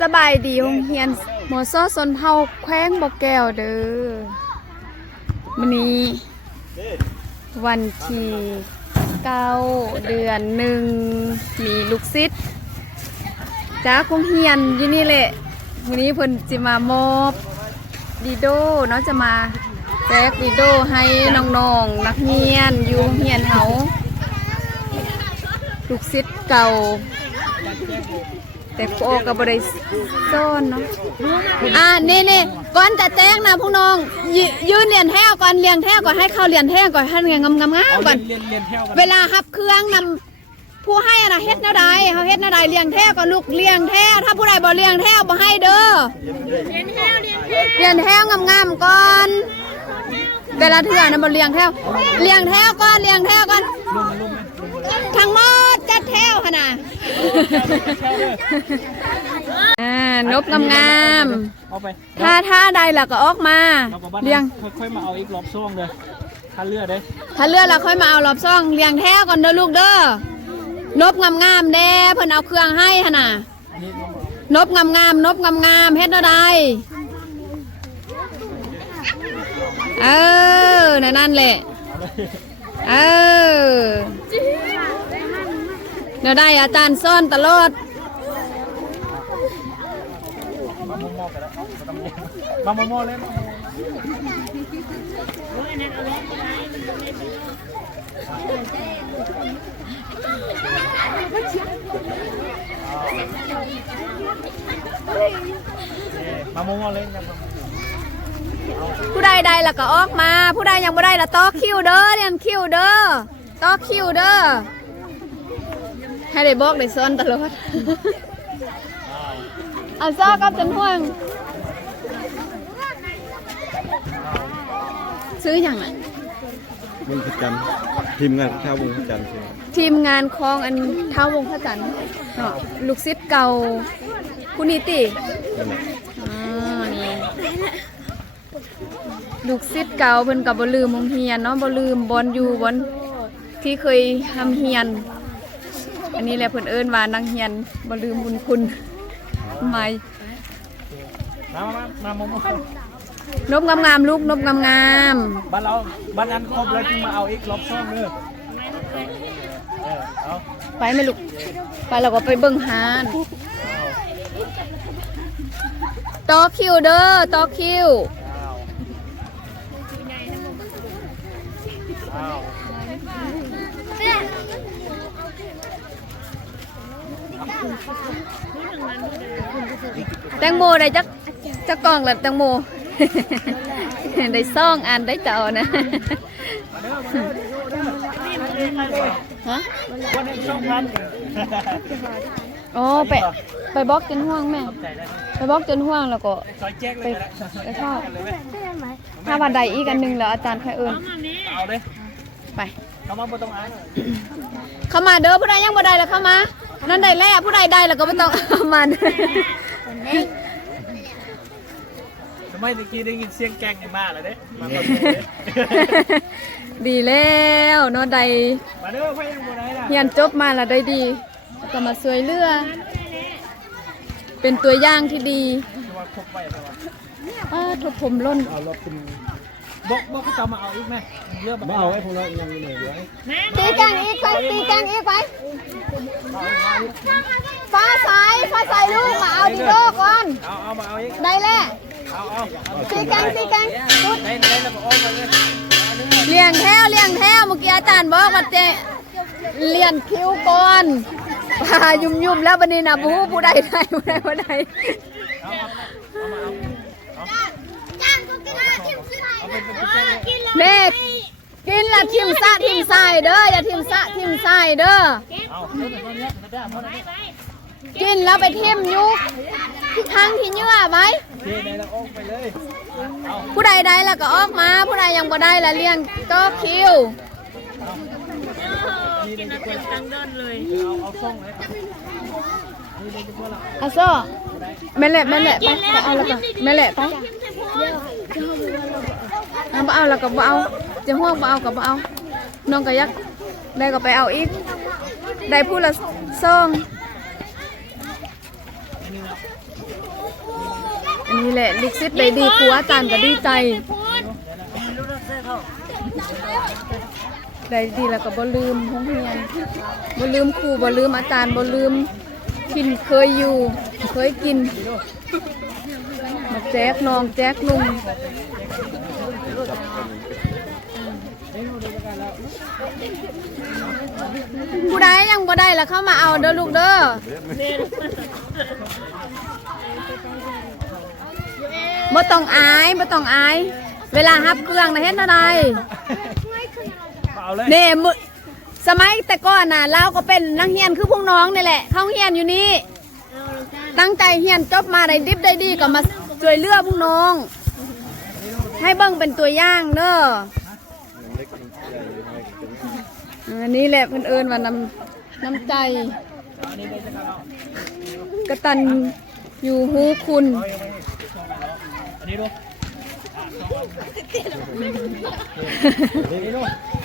สบายดีโรงเรียนหมอซ้อสนเฮาแขวงบ่แก้วเด้อมื้อนี้ วันที่เก้าเดือนหนึ่งมีลูกศิษย์จากโรงเรียนอยู่นี่แหละวันนี้เพิ่นสิมามอบดีโดเนาะจะมาแจกดีโดให้น้องๆนักเรียนอยู่โรงเรียนเฮาลูกศิษย์เก่า แต่โอก็บ่ได้ซ่อนเนาะอ่านี่นี่ก่อนจะแจ้งนะพวกน้องยยืนเรียนแถวก่อนเรียนแถวก่อนให้เข้าเรียนแถวก่อนให้เรียนงามๆก่อนเรียนเรียนแถวกันเวลาหับเครื่องนำผู้ให้อะนะเฮ็ดแนวใดเฮาเฮ็ดแนวใดเลี้ยงแท้ก็ลูกเลี้ยงแท้ถ้าผู้ใดบ่เลี้ยงแท้บ่ให้เด้อเลี้ยงแท้เลี้ยงแท้งามๆก่อนเวลาเถื่อนะบ่เลี้ยงแท้เลี้ยงแท้ก่อนเลี้ยงแท้ก่อนทั้งหมด จัดแถวหั่นน่ะอ่านบงามเอาไปๆถ้าถ้าใดล่ะก็ออกมาเราก็บ้านเลี้ยง ค่อยๆมาเอาอีกรอบซ่องเลยถ้าเลือดได้ถ้าเลือกแล้วค่อยมาเอารอบซ่องเลี้ยงแท้ก่อนเด้อลูกเด้อนบงามๆแน่เพิ่นเอาเครื่องให้หั่นน่ะอันนี้นบงามงามๆนบงามงามๆเฮ็ดอะไรเออนั่นนั่นแหละเออ เดี๋ยวได้อาจารย์ซ่อนตลอดมาโมโม่โม่เลยมาโมโม่มาโมโม่เลยนะผู้ใดใดล่ะก็ออกมา ผู้ใดยังบ่ได้ล่ะต่อคิวเด้อเรียนคิวเด้อต่อคิวเด้อ ให้ได้บอกได้ซ่อนตลอด เอาซ่อกับจนห่วง ซื้ออย่างไรวงพระจันทร์ทีมงานข้าววงพระจันทร์ใช่ไหมทีมงานคลองอันเท้าวงพระจันทร์เนาะลูกศิษย์เก่าคุณนิตินั่นแหละอ๋อนี่ลูกศิษย์เก่าเพิ่นกับบ่ลืมโรงเรียนเนาะบ่ลืมบอนอยู่บอนที่เคยทำเฮียน อันนี้แหละเพิ่นเอิ้นว่านักเฮียนบ่ลืมบุญคุณหมายมามามาโมโม่นบงามๆลูกนบงามบ้านเราบ้านนั้นครบแล้วจึงมาเอาอีกรอบซ่องเลยเออเอาๆไปไหม่ลูกไปแล้วก็ไปเบิ่งหานต่อคิวเด้อต่อคิวเอาเอา แตงโมได้จักจักกล่องละแตงโม ได้ซ่องอันได้เจ้านะฮะวันนี้ช่องพันอ๋อไปไปบล็อกจนห่วงแม่ใจได้ไปบล็อกจนห่วงแล้วก็ซอยแจ๊กไปเลยนะไปเข้าเลยไหมถ้าวันใดอีกอันหนึงแล้วอาจารย์ค่อยเอิ้นเอาเลยไปเขามาบ่ต้องอ่านเข้ามาเด้อผู้ใดยังบ่ได้แล้วเข้ามา นั่นได้แล้วผู้ใดได้แล้วก็บ่ต้องเอามาเด้อทำไมตะกี้ได้ยินเสียงแกงในบ้านเลยเด้มาแบบดีแล้วเนาะใดมาเด้อพ่อยังบ่ได้ล่ะเรียนจบมาแล้วได้ดี ก็มาสวยเรือเป็นตัวอย่างที่ดี คือว่าครบไปแล้วว่า อ้าทุบผมล่น เอารถคุณ บอกบอกเขาจะมาเอาอีกไหมเรื่องมาเอาไว้พวกเรายังเหนื่อยไว้ตีแกงอีกไปตีแกงอีกไปฟ้าใสฟ้าใสลูกมาเอาดีโดก่อนเอาเอามาเอาอีกได้แล้วเอาเอาเอาตีแกงตีแกงพุดได้ได้แล้วก็อ้อมมาเลยเลี้ยงแถวเลี้ยงแถวเมื่อกี้อาจารย์บอกว่าเจเลียนคิวก่อนพายุ่มยุ่มๆแล้ววันนี้นะบูผู้ใดได้ผู้ใดผู้ใด เอาเอามาเอา เอาเป็นเป็นเป็นเด็กกินละทิมซะทิมใส่เด้ออย่าทิมซะทิมใส่เด้อเอาเดี๋ยวเดี๋ยวเดี๋ยวเดี๋ยวเดี๋ยวเดี๋ยวกินแล้วไปทิมยุกที่ทางที่เยื่อไว้เทได้แล้วออกไปเลยเอาผู้ใดได้แล้วก็ออกมา ผู้ใดยังบ่ได้แล้วเลี้ยงก็คิวนี่ได้จะเปิดทางเดินเลยเอาเอาส่งเลยนี่ได้จะเปิดละอาโซ่แม่นแหละแม่นแหละไปไปเอาแล้วก็แม่นแหละไปเอา บ่เอาแล้วก็บ่เอาจะห่วงบ่เอาก็บ่เอา น้องก็อยักได้ก็ไปเอาอีก ได้ผู้ละซองอันนี้แหละลิกซิตได้ดีครูอาจารย์ก็ดีใจ ได้ดีแล้วก็บ่ลืมห้องเรียนบ่ลืมครูบ่ลืมอาจารย์บ่ลืมกินเคยอยู่ เคยกินแจ๊กน้องแจ๊กลุง ผู้ใดยังบ่ได้แล้วเข้ามาเอาเด้อลูกเด้อบ่ต้องอายบ่ต้องอาย เวลาฮับเครื่องนะเฮ็ดอะไรเอาเลยเน่มึสมัยแต่ก่อนน่ะเราก็เป็นนักเรียนคือพวกน้องนี่แหละ เข้าเรียนอยู่นี่ ตั้งใจเรียนจบมาได้ดิบได้ดีก็มาช่วยเหลือพวกน้อง ให้เบิ่งเป็นตัวอย่างเด้ออันนี้แหละเพิ่นเอิ้นว่าน้ำน้ำใจกตันอยู่หูคุณอันนี้ดู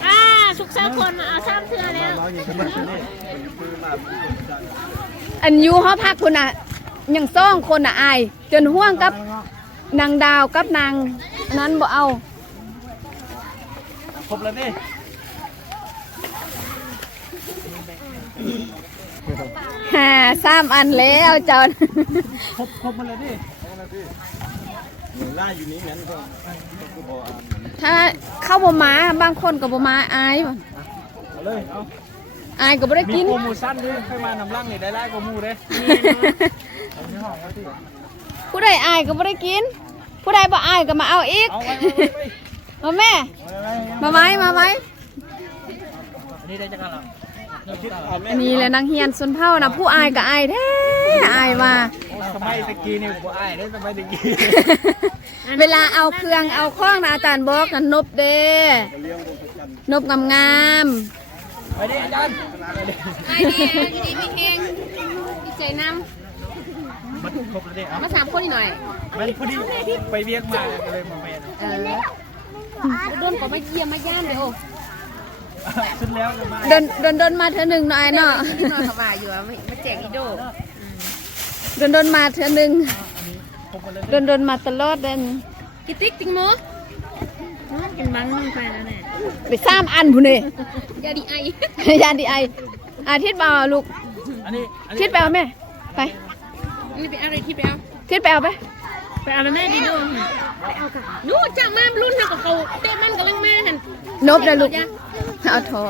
อ่าสุกเสาคนมาเอาสามเทือแล้วน้อยยิงขึ้นมาที่นี่อันอยูหอพักคุณอะยังซ่องคนอะอาย จนห่วงกับนางดาวกับนางอั นนั้นบ่เอาครบแล้วนี่หาสามอันแล้วเจ้าครบครบหมันแล้วนี่หนึ่งล่าอยู่นี้งั้นก็ก็คือบ่อ่านถ้าเข้าบ่มาบางคนก็บ่มาอายบ่เอาเลยเอาอายก็บ่ได้มีกินโปรโมชั่นด้วยใครมานำร่างนี่ได้ไล่กว่าหมูเด้เอาที่ห้องไว้ที่ผู้ใดอายก็บ่ได้กิน ผู้ใดบ่อายก็มาเอาอีกเอาไว้ไว้ไว้ มาแม่ไว้ไว้มาไว้มาไว้อันนี้ได้จังกันหรอคิดเอาแม่อันนี้แหละนางเฮียนสุนเผานะผู้อายก็อายแท้อายว่า สมัยตะกี้นี่บ่อายเด้สมัยตะกี้เวลาเอาเครื่องเอาข้องนะอาจารย์บอกนะนบเด้นบงามไปดิอาจารย์ไปดิๆไอ้ดีดีมีเฮงดีใจน้ มันครบแล้วดิเอาำมาสามคนอีกหน่อย มันพอดีไปเวียกมาก็เลยมาเป็นเออโดนก็มาเยี่ยมมาย่านเลยโอ้ขึ้นแล้วจะมาเดินเดินเดินมาเธอหนึ่งหน่อยเนาะนอนสบายอยู่อะมาแจกอีโดเดินเดินมาเธอหนึ่งครบแล้วเดินเดินมาตลอดเดินกิติ๊กติงโมเป็นบังมึงไปแล้วเนี่ยไปสามอันผู้นี่ยาดีไอยานดีไออาทิตย์เปล่าลูก อันนี้อันนี้ทิศไปเอาแม่ไป นี่ไปเอาอะไรที่ไปเอาทิศไปเอาไปไปเอาแล้วแม่ดีโดไปเอากันนู่นจากมารุ่นน่ะกับเขาเตะมันกำลังมาหันนบเลยลูกเอาทอ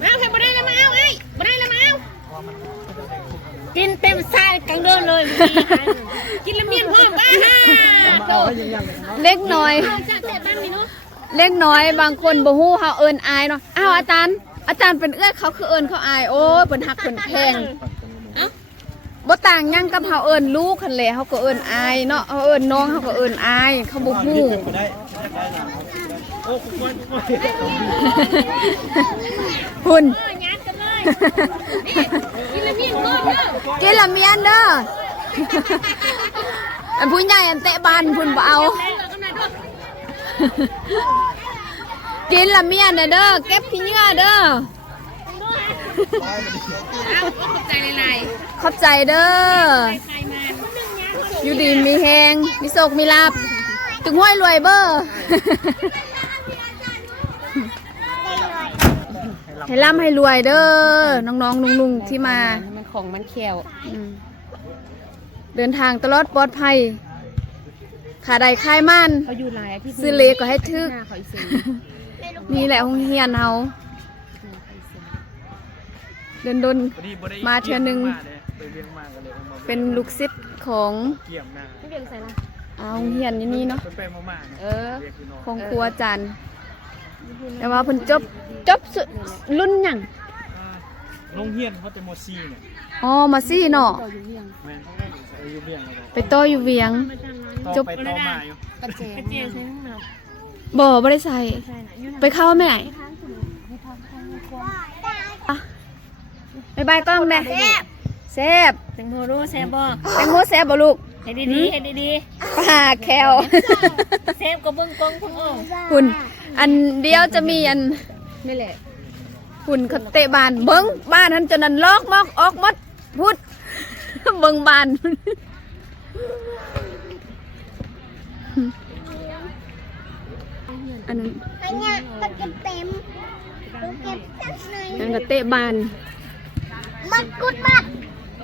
มาเอาใครบ่ได้แล้วมาเอาไอ้บ่ได้แล้วมาเอากินเต็มซายกังเดินเลย กินละเมียนพร้อมบ้าฮ่าโตเล็กน้อยจากเตะบ้านนี่เนาะเล็กน้อยบางคนบ่ฮู้เฮาเอิ้นอายเนาะอ้าวอาจารย์ อาจารย์เป็นเอื้อยเขาคือเอิ้นเขาอายโอ้ยเพิ่นฮักเพิ่นแพงเอ้าบ่ต่างหยังกับเฮาเอิ้นลูกคันแหละเฮาก็เอิ้นอายเนาะเฮาเอิ้นน้องเฮาก็เอิ้นอายเขาบ่ฮู้ก็ได้โอ้คุยคุยคุณเออยัดกันเลยนี่กินละเมียนพร้อมเนาะกินละเมียนเด้ออันผู้ใหญ่อันเตะบานพุ่นบ่เอาแม่เรากำลังด้วย กินละเมียนน่ะเด้อเก็บขี้เหงื่อเด้อเอาขอบใจหลายขอบใจเด้อๆใครมาอยู่ดีมีแฮงมีโศกมีลาบถึงห้วยรวยเบอร์ให้ร่ำให้รวยเด้อน้องๆลุงๆที่มามันของมันแขวอืมเดินทางตลอดปลอดภัยขาใดคายมันเขาอยู่หลายที่ซื้อเลก็ให้ทึกห น้าเขาอีสิงนี่แหละห้องเฮียนเฮาเดินดนพอดีบ่ได้มาเทื่อนึงไปเวียกมาก็เลยเอามาเป็นลูกศิษย์ของเกี่ยมหน้าไม่เป็นไรละอาห้องเฮียนอยู่นี่เนาะ เป็นไปมาม่าเออเรียกอยู่เนาะของครูอาจารย์แต่ว่าเพิ่นจบจบสุดรุ่นหยังอ่าโรงเรียนเขาจะมซีเนี่ยอ๋อมาซี่เนาะแม่นไปอยู่เบียงแล้วไปต่ออยู่เวียงก็จต่บอไปต่อมาอยู่ กระเจงกระเจงใช่ไหม เนาะบ่บ่ได้ใส่ ไปเข้าไม่ไหนอะบายบายกล้องแม่แซ่บแตงโมรู้แซ่บบ่แตงโมแซ่บบ่ลูกให้ดีๆให้ดีปลาแคลๆแซ่บก็เบิ่งกล้องพุ่งอ้อคุณอันเดียวจะมีอันนี่แหละหุ่นเขาเตะบานเบิ้งบ้านนั้นจนนั้นลอกมอกออกหมดพุดเบิ้งบาน อันนั้นอันเนี้ยมันเก็บเต็มมันเก็บจังเลยนั่นก็เตะบานมันกุดบัด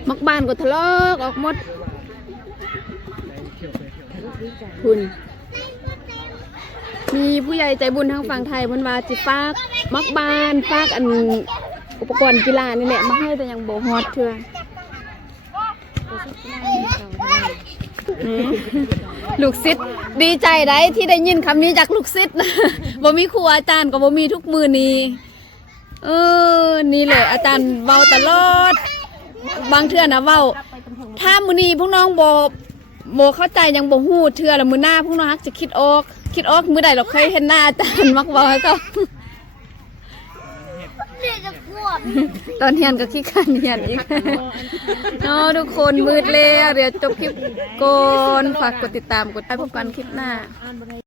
มักบานก็ทะลอกออกหมดคุณมีผู้ใหญ่ใจบุญทางฝั่งไทยเพิ่นว่าสิฝากมักบานฝากอันอุปกรณ์กีฬานี่แหละมาให้แต่ยังบ่ฮอดเทื่อนี่ ลูกศิษย์ดีใจได้ที่ได้ยินคำนี้จากลูกศิษย์บ่มีครูอาจารย์ก็บ่มีทุกมือนี้เออนี่เลยอาจารย์เว้าตลอด บางเทื่อนะเว้า ถ้ามื้อนี้พวกน้องบ่บ่เข้าใจยังบ่ฮู้เทื่อแล้วมื้อหน้าพวกน้องฮักจะคิดออก คิดออกมื้อใดเราเคยเห็นหน้าอาจารย์มักเว้าให้เขา ตอนเฮียนก็ขี้ขันเฮียนอีกเนาะทุกคนมืดแล้วเดี๋ยวจบคลิปก่อนฝากกดติดตามกดไลค์พบกันคลิปหน้า